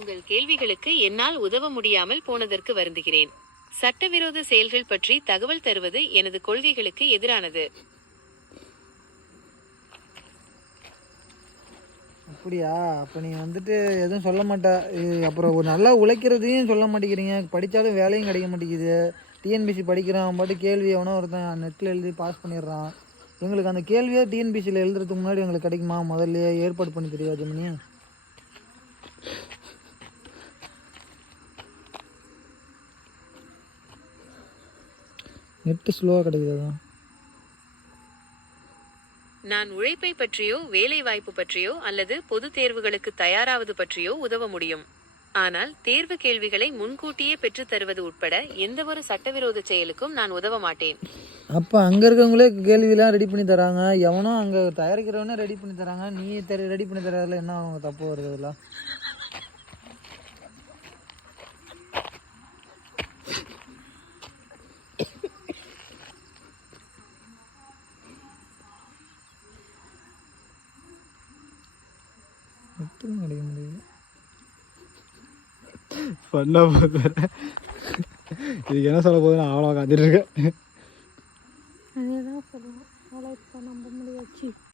உங்கள் கேள்விகளுக்கு என்னால் உதவ முடியாமல் போனதற்கு வருந்துகிறேன். சட்டவிரோத செயல்கள் பற்றி தகவல் தருவது எனது கொள்கைகளுக்கு எதிரானது. அப்படியா? அப்போ நீ வந்துட்டு எதுவும் சொல்ல மாட்டா. அப்புறம் ஒரு நல்லா உழைக்கிறதையும் சொல்ல மாட்டேங்கிறீங்க. படித்தாலும் வேலையும் கிடைக்க மாட்டேங்குது. டிஎன்பிசி படிக்கிறான், அவன் பாட்டு கேள்வி எவனோ ஒருத்தன் நெட்டில் எழுதி பாஸ் பண்ணிடுறான். எங்களுக்கு அந்த கேள்வியே டிஎன்பிசியில் எழுதுறதுக்கு முன்னாடி எங்களுக்கு கிடைக்குமா? முதல்ல ஏற்பாடு பண்ணி தெரியா ஜெமினி? நெட்டு ஸ்லோவாக கிடைக்குதா? நான் உழைப்பை பற்றியோ வேலை வாய்ப்பு பற்றியோ அல்லது பொது தேர்வுகளுக்கு தயாராவது பற்றியோ உதவ முடியும். ஆனால் தேர்வு கேள்விகளை முன்கூட்டியே பெற்றுத் தருவது உட்பட எந்தவொரு சட்டவிரோத செயலுக்கும் நான் உதவ மாட்டேன். அப்போ அங்கே இருக்கவங்களே கேள்வியெலாம் ரெடி பண்ணி தராங்க. எவனோ அங்கே தயாரிக்கிறவனே ரெடி பண்ணி தராங்க. நீ ரெடி பண்ணி தரதில் என்ன அவங்க தப்பு வருது? இதெல்லாம் மட்டும் கிடைக்க முடியல. பண்ண போது இதுக்கு என்ன சொல்ல போகுது? நான் அவ்வளோ காத்திட்டு இருக்கேன். அதே தான் சொல்லுவேன். அவ்வளோ இப்போ நம்ப முடியாச்சு.